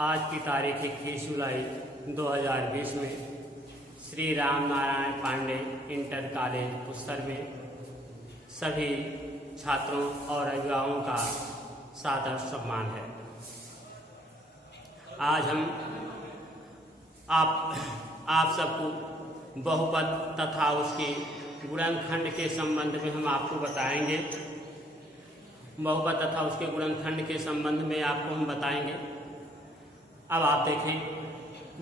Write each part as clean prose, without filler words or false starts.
आज की तारीख 21 जुलाई 2020 में श्री राम नारायण पांडे इंटर कॉलेज पुस्तर में सभी छात्रों और अभिभावकों का सादर सम्मान है। आज हम आप सबको बहुपद तथा उसके गुणनखंड के संबंध में हम आपको बताएंगे। बहुपद तथा उसके गुणनखंड के संबंध में आपको हम बताएंगे। अब आप देखें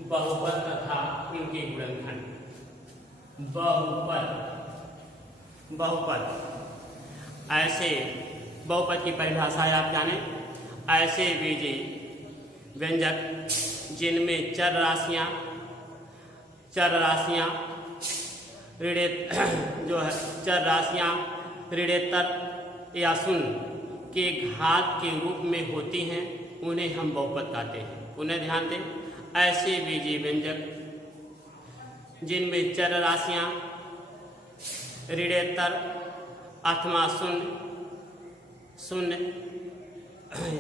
बहुपद तथा इनके गुणनखंड। बहुपद ऐसे बहुपद की परिभाषा आप जानें, ऐसे बीजीय व्यंजक जिनमें चर राशियां ऋणेतर या शून्य के घात के रूप में होती हैं, उन्हें हम बहुपद कहते हैं। उन्हें ध्यान दें, ऐसे बीजीय व्यंजक जिनमें चर राशियां ऋणेतर अथवा शून्य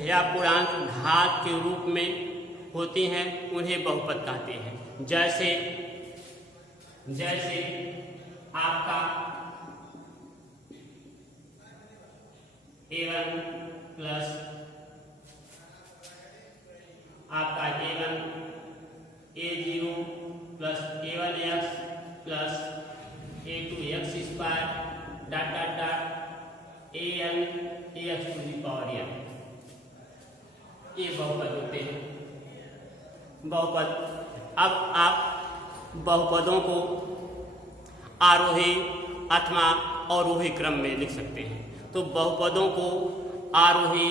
या पूर्णांक घात के रूप में होती हैं, उन्हें बहुपद कहते हैं। जैसे आपका a1 प्लस आपका a1 a0 plus a1x plus a2x square dot dot dot an ax to the power n, ये बहुपद होते हैं। बहुपद, अब आप बहुपदों को आरोही अथवा अवरोही क्रम में लिख सकते हैं। तो बहुपदों को आरोही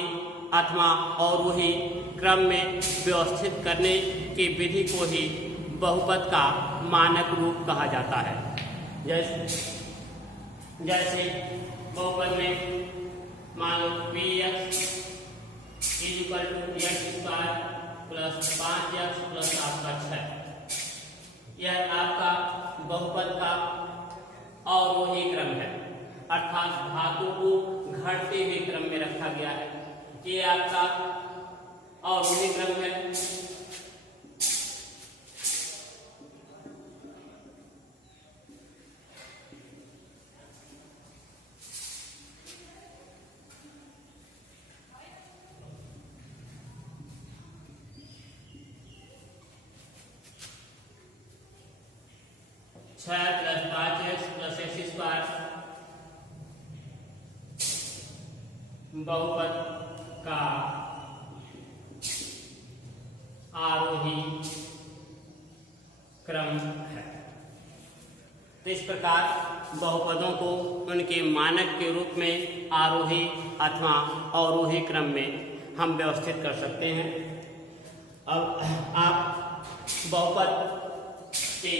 अथवा अवरोही क्रम में व्यवस्थित करने की विधि को ही बहुपद का मानक रूप कहा जाता है। जैसे बहुपद में मान लो px = x² plus 5x plus आपका 6, यह आपका बहुपद का अवरोही क्रम है, अर्थात धातु को घटते हुए क्रम में रखा गया है। ये आपका अवरोही क्रम है। छह प्लस 5x प्लस x² बहुपद का आरोही क्रम है। तो इस प्रकार बहुपदों को उनके मानक के रूप में आरोही अथवा अवरोही क्रम में हम व्यवस्थित कर सकते हैं। अब आप बहुपद के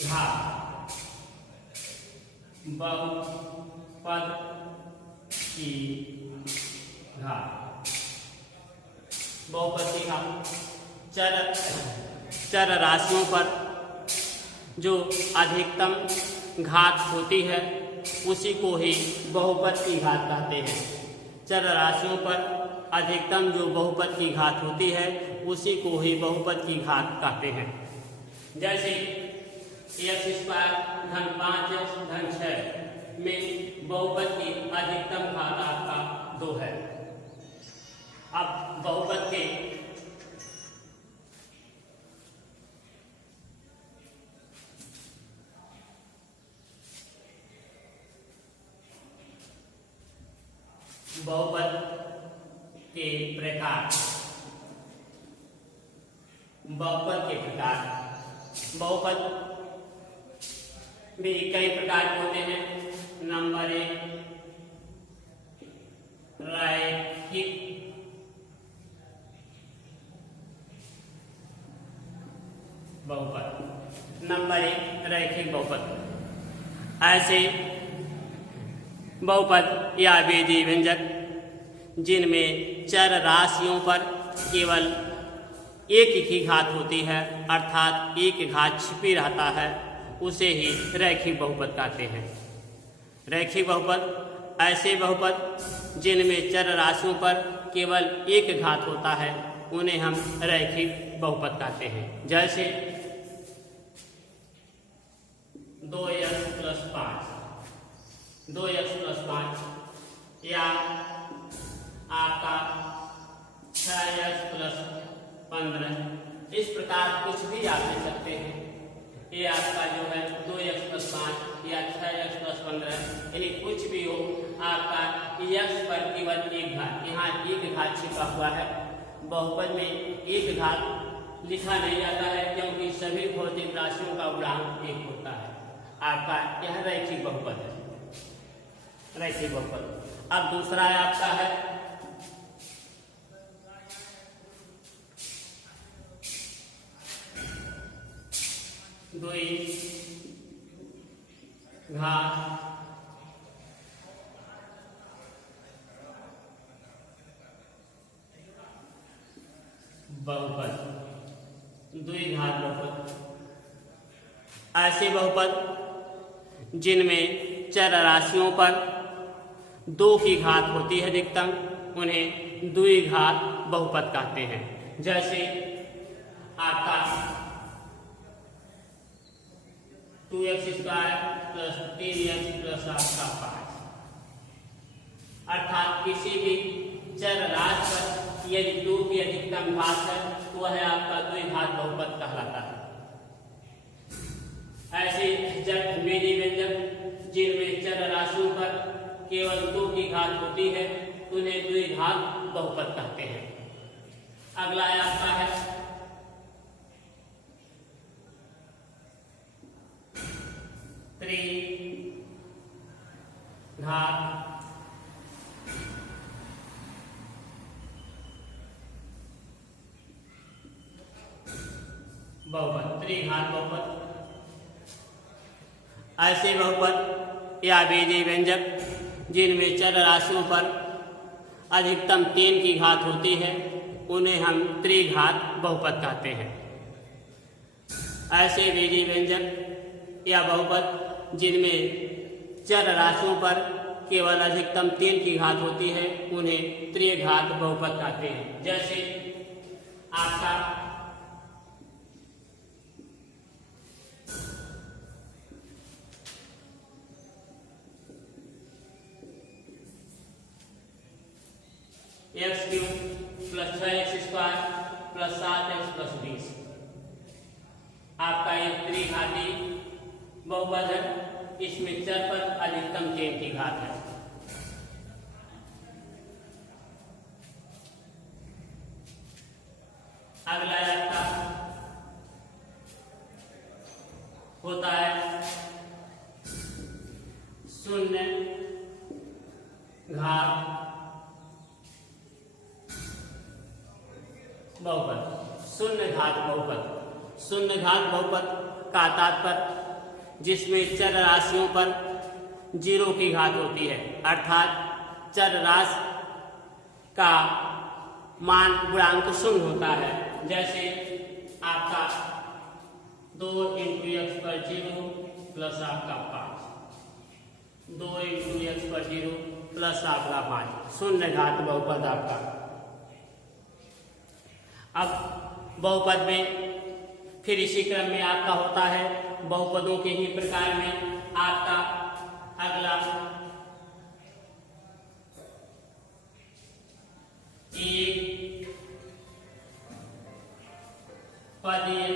घात, बहुपद की घात, बहुपद की घात चर राशियों पर जो अधिकतम घात होती है उसी को ही बहुपद की घात कहते हैं। चर राशियों पर अधिकतम जो बहुपद की घात होती है उसी को ही बहुपद की घात कहते हैं। जैसे x² धन 5x धन 6 में बहुपद की अधिकतम घात आपका 2 है। अब बहुपद के प्रकार, बहुपद भी कई प्रकार के होते हैं। नंबर 1 रैखिक बहुपद। नंबर 1 रैखिक बहुपद, ऐसे बहुपद या बीजीय व्यंजक जिनमें चर राशियों पर केवल एक ही घात होती है, अर्थात एक घात छिपी रहता है, उसे ही रैखिक बहुपद कहते हैं। रैखिक बहुपद ऐसे बहुपद जिनमें चर राशियों पर केवल एक घात होता है, उन्हें हम रैखिक बहुपद कहते हैं। जैसे 2x + 5 या आपका 6x + 15, इस प्रकार कुछ भी आप ले सकते हैं। ये आपका जो है 2x + 5 या 6x + 15, यानी कुछ भी हो आपका x पर केवल एक घात, यहाँ एक घात छिपा हुआ है। बहुपद में एक घात लिखा नहीं जाता है क्योंकि सभी भौतिक राशियों का गुणांक एक होता है। आपका यह रैखिक बहुपद है, रैखिक बहुपद। अब दूसरा आपका है द्विघात बहुपद। द्विघात बहुपद ऐसे बहुपद जिनमें चर राशियों पर 2 की घात होती है अधिकतम, उन्हें द्विघात बहुपद कहते हैं। जैसे आपका 2x² + 3x + आपका 5, अर्थात किसी भी चर राशि पर यदि 2 की अधिकतम घात है तो वह आपका द्विघात बहुपद कहलाता है। ऐसे जब मेरी व्यंजक जिनमें चर राशियों पर केवल 2 की घात होती है उन्हें द्विघात बहुपद कहते हैं। अगला आपका है त्रिघात बहुपद। त्रिघात बहुपद ऐसे बहुपद या बीजीय व्यंजक जिनमें चर राशियों पर अधिकतम 3 की घात होती है उन्हें हम त्रिघात बहुपद कहते हैं। ऐसे बीजीय व्यंजक या बहुपद जिनमें चर राशियों पर केवल अधिकतम 3 की घात होती है उन्हें त्रिघात बहुपद कहते हैं। जैसे आपका 3 + 6x² + 7x + 20 आपका एक त्रिघाती बहुपद है। इसमें चर पर अधिकतम 3 की घात है। अगला आपका होता है 0 घात बहुपद। 0 घात बहुपद। 0 घात बहुपद का तात्पर्य जिसमें चर राशियों पर 0 की घात होती है, अर्थात चर राशि का मान गुणांक 0 होता है। जैसे आपका 2 × x पर 0 प्लस आपका 5, 2 × x पर 0 प्लस आपका 5, 0 घात बहुपद आपका। अब बहुपद में फिर इसी क्रम में आपका होता है बहुपदों के ही प्रकार में आपका अगला एक पदीय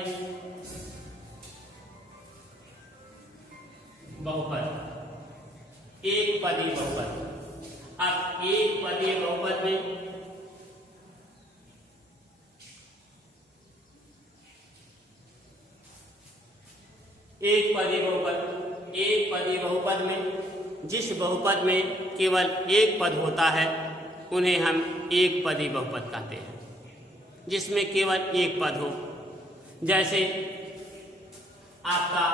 बहुपद। एक पदीय बहुपद। अब एक पदीय बहुपद में एक पदीय बहुपद में जिस बहुपद में केवल एक पद होता है उन्हें हम एक पदीय बहुपद कहते हैं। जिसमें केवल एक पद हो, जैसे आपका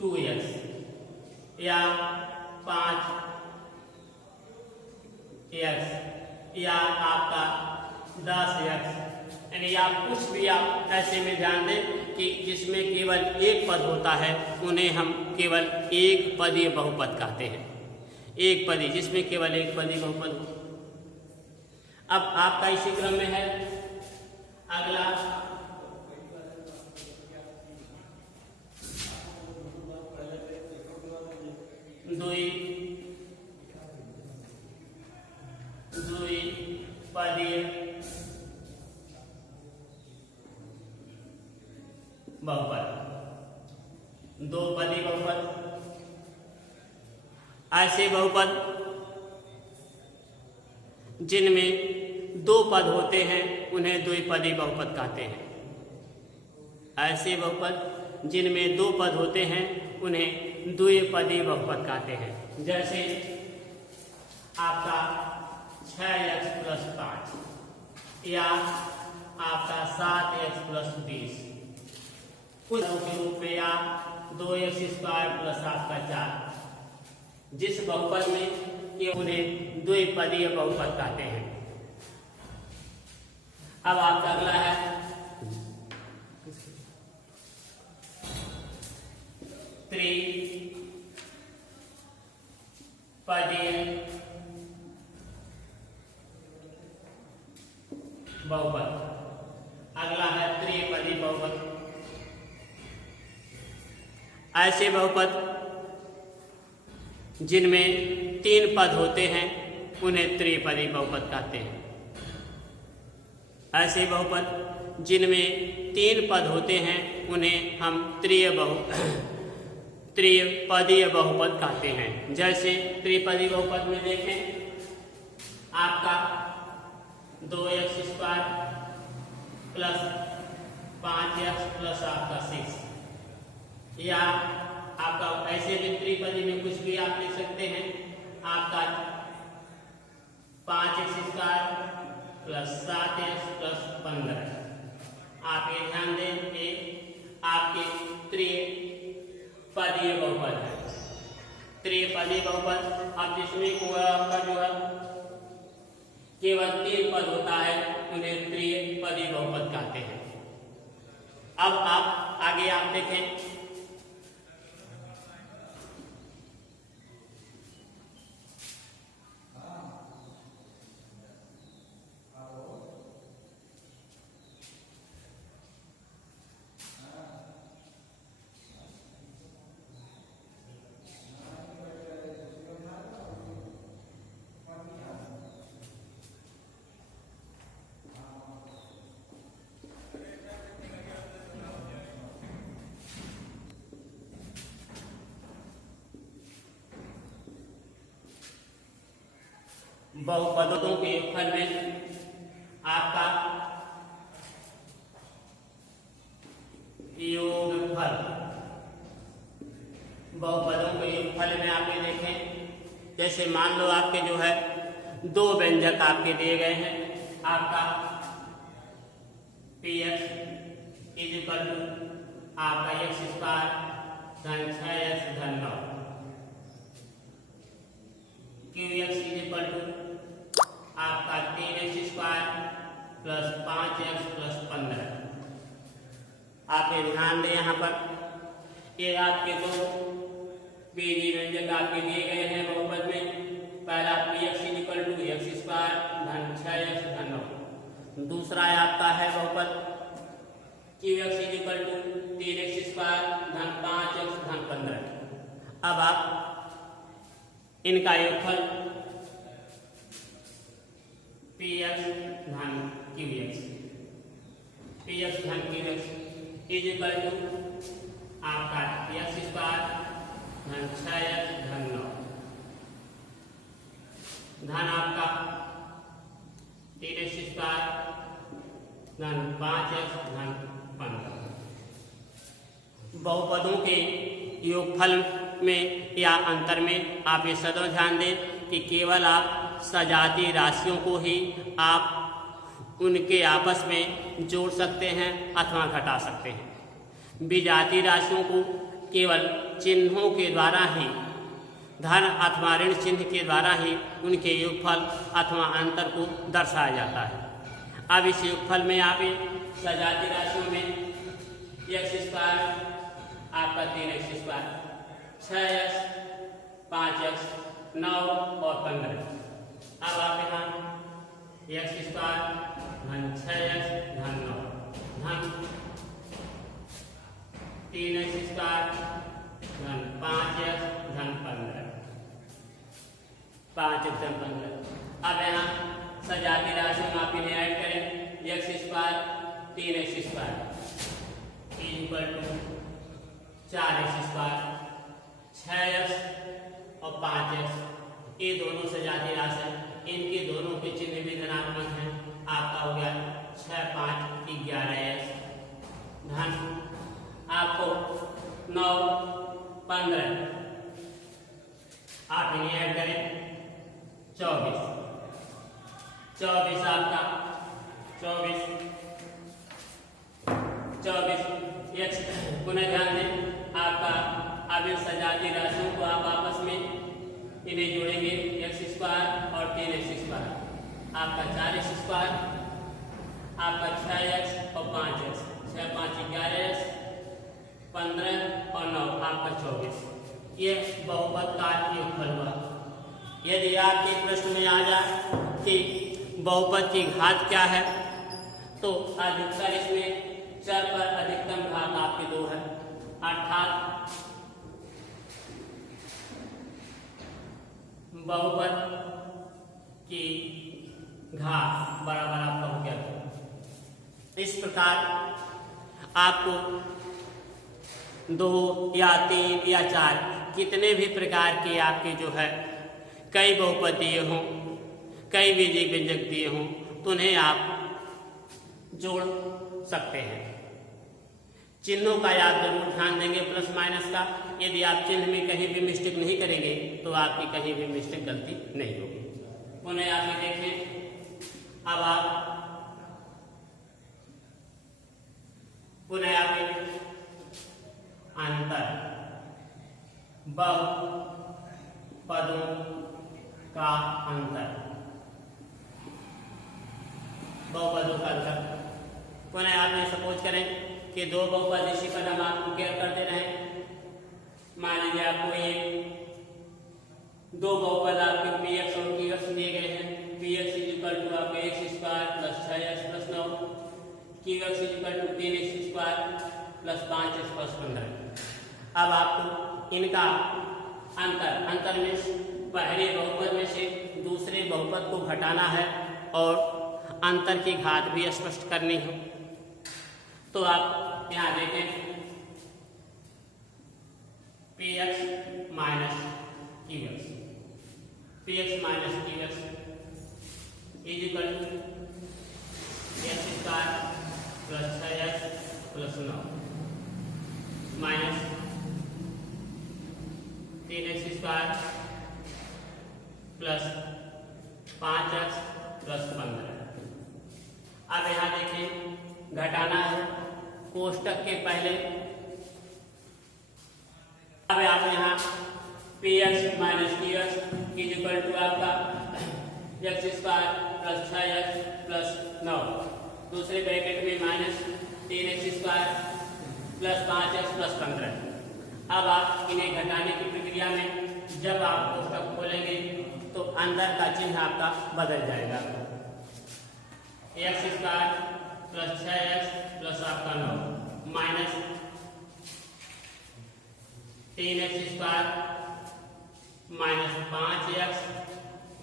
2x या 5x या आपका 10x, यानी आप कुछ भी आप ऐसे में ध्यान दें कि जिसमें केवल एक पद होता है उन्हें हम केवल एक पदीय बहुपद कहते हैं। एक पदीय जिसमें केवल एक पदीय बहुपद हो। अब आपका इसी क्रम में है अगला द्विपदीय बहुपद, दो पदी बहुपद। ऐसे बहुपद जिनमें दो पद होते हैं उन्हें द्विपदी बहुपद कहते हैं। ऐसे बहुपद जिनमें दो पद होते हैं उन्हें द्विपदी बहुपद कहते हैं। जैसे आपका 6x + 5 या आपका 7x + 20 कुछ के रूप में, या 2x² + आपका 4, जिस बहुपद में ये उन्हें द्विपदीय बहुपद कहते हैं। अब आपका अगला है त्रिपदीय बहुपद। अगला है त्रिपदी बहुपद। ऐसे बहुपद जिनमें 3 पद होते हैं उन्हें त्रिपदी बहुपद कहते हैं। ऐसे बहुपद जिनमें 3 पद होते हैं उन्हें हम त्रिपदीय बहुपद कहते हैं। जैसे त्रिपदी बहुपद में देखें आपका 2x² + 5x + आपका 6, या आपका ऐसे भी त्रिपदी में कुछ भी आप लिख सकते हैं। आपका 5x² + 7x + 15। आप ये ध्यान दें कि आपके त्रिपदीय बहुपद है। त्रिपदीय बहुपद अब जिसमें कोई आपका जो है केवल 3 पद होता है उन्हें त्रिपदी बहुपद कहते हैं। अब आप आगे आप देखें बहुपदों के योगफल में आपका योगफल, बहुपदों के योगफल में आप ये देखें, जैसे मान लो आपके जो है 2 व्यंजक आपके दिए गए हैं। आपका px = आपका x² + 6x + 9, qx = आपका 3x² + 5x + 15। आप ये ध्यान दें यहाँ पर ये आपके 2 पीढ़ी व्यंजक आपके दिए गए हैं बहुपद में। पहला px = x² + 6x + 9। दूसरा आपका है बहुपद qx = 3x² + 5x + 15। अब आप इनका योगफल px धन qx = आपका x² धन 6x धन 9 धन आपका 3x² धन 5x धन 15। बहुपदों के योगफल में या अंतर में आप ये सदैव ध्यान दें कि केवल आप सजातीय राशियों को ही आप उनके आपस में जोड़ सकते हैं अथवा घटा सकते हैं। विजातीय राशियों को केवल चिन्हों के द्वारा ही, धन अथवा ऋण चिन्ह के द्वारा ही उनके योगफल अथवा अंतर को दर्शाया जाता है। अब इस योगफल में आप सजातीय राशियों में x² आपका 3x², 6x, 5x, 9 और 15। अब आप यहाँ एक्स स्क्वायर धन 6x धन 9 धन 3x स्क्वायर धन 5x धन 15 5x धन 15। अब यहाँ सजाती राशि में आप इन्हें ऐड करें, x square 3x square equal to 4x square 6x और 5x, ये दोनों सजाती राशि, इनके दोनों के चिन्ह भी धनात्मक हैं। आपका हो गया 6 5 11x धन आपको 9 15, आप इन्हें ऐड करें 24 आपका 24 एक्स। पुनः ध्यान दें आपका, अब इन सजाती राशियों को आप आपस में इन्हें जोड़ेंगे, एक्स स्क्वायर और 3x स्क्वायर आपका 4x स्क्वायर आपका 6x और 5x 6 5 11x 15 और 9 आपका 24। ये बहुपद का योगफल हुआ। यदि आपके प्रश्न में आ जाए कि बहुपद की घात क्या है, तो अधिकतर इसमें चर पर अधिकतम घात आपकी 2 है, अर्थात बहुपद की घात बराबर आपका हो गया। इस प्रकार आपको 2 या 3 या 4 कितने भी प्रकार के आपके जो है कई बहुपद दिए हों, कई बीजीय व्यंजक दिए हों, तो उन्हें आप जोड़ सकते हैं। चिन्हों का आप जरूर ध्यान देंगे प्लस माइनस का। यदि आप चिन्ह में कहीं भी मिस्टेक नहीं करेंगे तो आपकी कहीं भी मिस्टेक गलती नहीं होगी। पुनः आप ये देखें, अब आप पुनः आप अंतर बहुपदों का अंतर, बहुपदों का अंतर। पुनः आप ये सपोज करें कि 2 बहुपद इसी पर हम आपको केयर कर दे रहे हैं। मान लीजिए आपको ये 2 बहुपद आपके px और qx दिए गए हैं। px इक्वल टू आपके x square plus 6x plus 9, qx equal to 3x square plus 5x plus 15। अब आपको इनका अंतर में पहले बहुपद में से दूसरे बहुपद को घटाना है और अंतर की घात भी स्पष्ट करनी है। तो आप यहाँ देखें px minus qx is equal to x square plus 6x plus 9 minus 3x square plus 5x plus 15। अब यहाँ देखें घटाना है कोष्टक के पहले। अब आप यहाँ px minus qx is equal to आपका x square plus 6x plus 9, दूसरे ब्रैकेट में minus 3x square plus 5x plus 15। अब आप इन्हें घटाने की प्रक्रिया में जब आप कोष्टक खोलेंगे तो अंदर का चिन्ह आपका बदल जाएगा। x square plus 6x plus आपका 9 minus 3x square minus 5x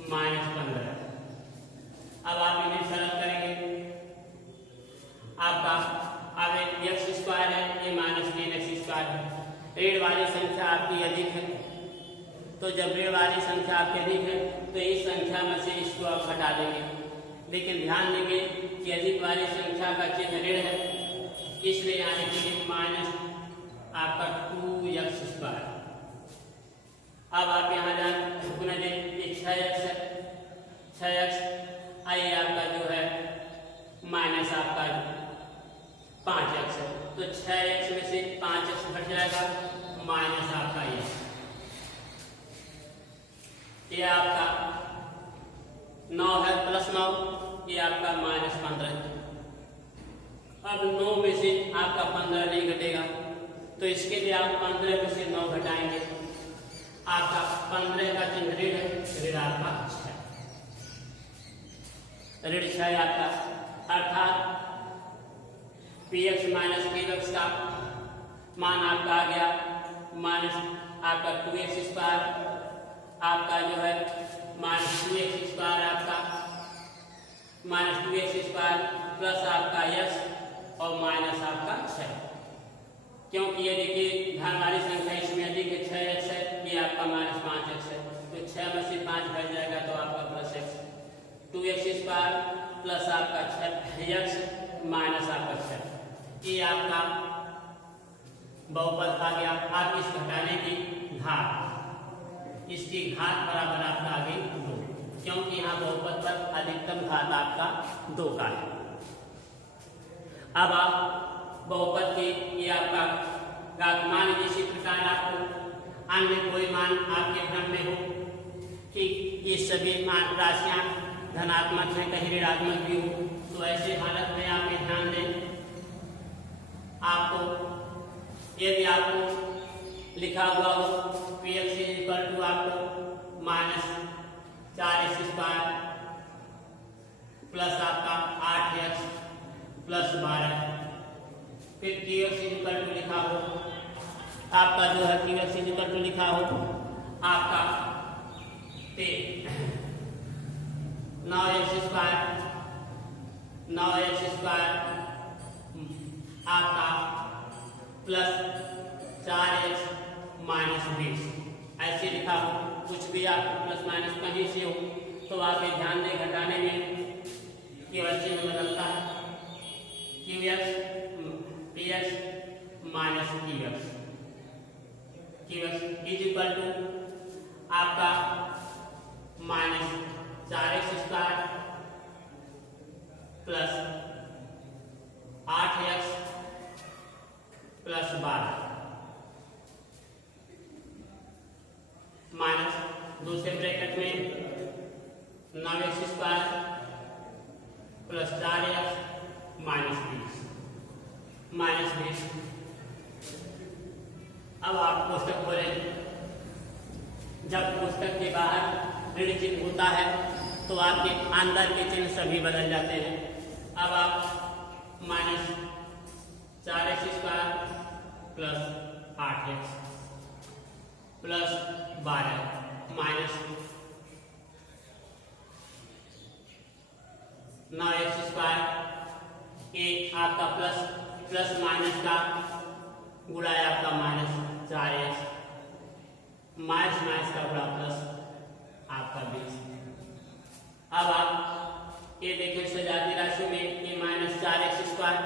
minus 15। अब आप इन्हें सरल करेंगे, आपका अब x स्क्वायर है, ये माइनस 3x स्क्वायर है। ऋण वाली संख्या आपकी अधिक है, तो जब ऋण वाली संख्या आपकी अधिक है तो इस संख्या में से इसको आप हटा देंगे। लेकिन ध्यान देंगे कि अधिक वाली संख्या का चिन्ह ऋण है, इसलिए यहाँ लिखेंगे माइनस आपका 2x स्क्वायर। अब आप यहाँ जान पुनः देखिए 6x है, 6x आइए आपका जो है माइनस आपका 5x है, तो 6x में से 5x घट जाएगा, माइनस आपका ये आपका 9 है प्लस 9, ये आपका माइनस 15 है। अब 9 में से आपका 15 नहीं घटेगा, तो इसके लिए आप 15 में से 9 घटाएंगे, आपका 15 का चिन्ह ऋण है, ऋण आपका 6। ऋण 6 आपका, अर्थात px माइनस qx का मान आपका आ गया माइनस आपका 2x स्क्वायर, आपका जो है माइनस 2x स्क्वायर आपका माइनस 2x स्क्वायर प्लस आपका x और माइनस आपका 6, क्योंकि ये देखिए धन वाली संख्या इसमें अधिक है 6x है, ये आपका माइनस 5x है, तो 6 में से 5 घट जाएगा तो आपका plus x, 2x square plus आपका 6x माइनस आपका 6, ये आपका बहुपद आ गया। आप इस घटाने की घात, इसकी घात बराबर आपका आ गई 2, क्योंकि यहाँ बहुपद पर अधिकतम घात आपका 2 का है। अब आप बहुपद के ये आपका घात मान इसी प्रकार आपको अन्य कोई मान आपके भ्रम में हो कि ये सभी मान राशियां धनात्मक हैं कहीं ऋणात्मक भी हो, तो ऐसे हालत में आप ये ध्यान दें, आपको यदि आपको लिखा हुआ हो px इक्वल टू आपको माइनस 4x स्क्वायर प्लस आपका 8x प्लस 12, फिर qx इक्वल टू लिखा हो आपका जो है qx इक्वल टू लिखा हो आपका 9x स्क्वायर आपका प्लस 4x माइनस 20, ऐसे लिखा हो। कुछ भी आपको प्लस माइनस कहीं से हो तो आप ये ध्यान दें घटाने में केवल चिन्ह बदलता है, px minus qx is equal to आपका minus 4x square plus 8x plus 12 minus दूसरे ब्रैकेट में 9x square plus 4x minus 20। अब आप पुस्तक खोलें, जब पुस्तक के बाहर ऋण चिन्ह होता है तो आपके अंदर के चिन्ह सभी बदल जाते हैं। अब आप minus 4x square plus 8x plus 12 minus 9x square, एक आपका प्लस माइनस का गुणा है आपका माइनस 4x माइनस का गुणा प्लस आपका 20। अब आप ये देखिए सजाती राशि में ये माइनस 4x स्क्वायर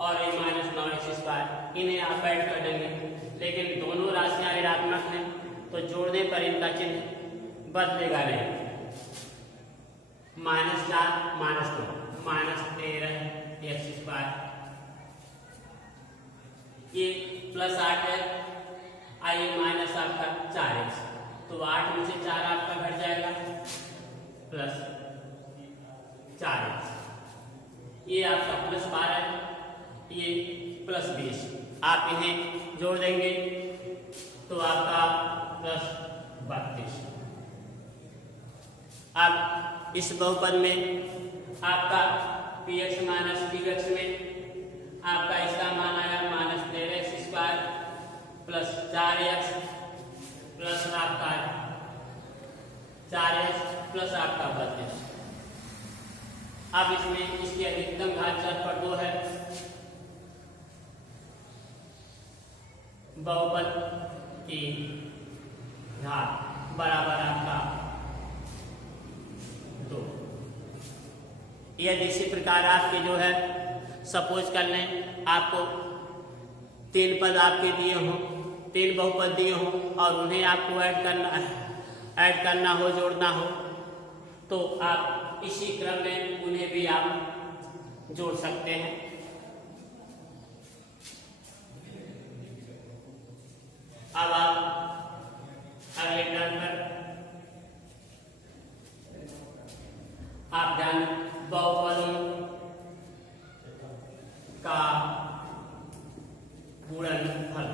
और ये माइनस 9x स्क्वायर, इन्हें आप ऐड कर देंगे, लेकिन दोनों राशियां ऋणात्मक हैं तो जोड़ने पर इनका चिन्ह बदलेगा नहीं। Minus 4 minus 2 minus 13x square, ये प्लस 8 है, आइए माइनस आपका 4x, तो 8 में से 4 आपका घट जाएगा प्लस 4x, ये आपका प्लस 12 ये प्लस 20, आप इन्हें जोड़ देंगे तो आपका प्लस 32। अब इस बहुपद में आपका px माइनस qx में आपका इसका मान आया minus 13x square plus 4x plus आपका 4x प्लस आपका 32। अब इसमें इसकी अधिकतम घात 4 पर 2 है, बहुपद की घात बराबर आपका 2। यदि इसी प्रकार आपके जो है सपोज कर लें आपको 3 पद आपके दिए हों, 3 बहुपद दिए हों और उन्हें आपको ऐड करना हो, जोड़ना हो, तो आप इसी क्रम में उन्हें भी आप जोड़ सकते हैं। अब आप अगले टर्म पर आप ध्यान बहुपदों का गुणनफल,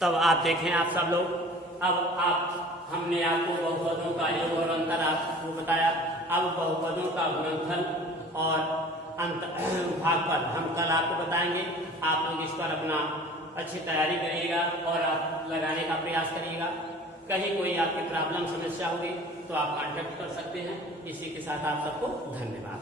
तब आप देखें आप सब लोग, अब आप हमने आपको बहुपदों का योग और अंतर आपको बताया। अब बहुपदों का गुणनफल और भागफल हम कल आपको बताएंगे। आप लोग इस पर अपना अच्छी तैयारी करिएगा और आप लगाने का प्रयास करिएगा। कहीं कोई आपकी प्रॉब्लम समस्या होगी तो आप कांटेक्ट कर सकते हैं। इसी के साथ आप सबको धन्यवाद।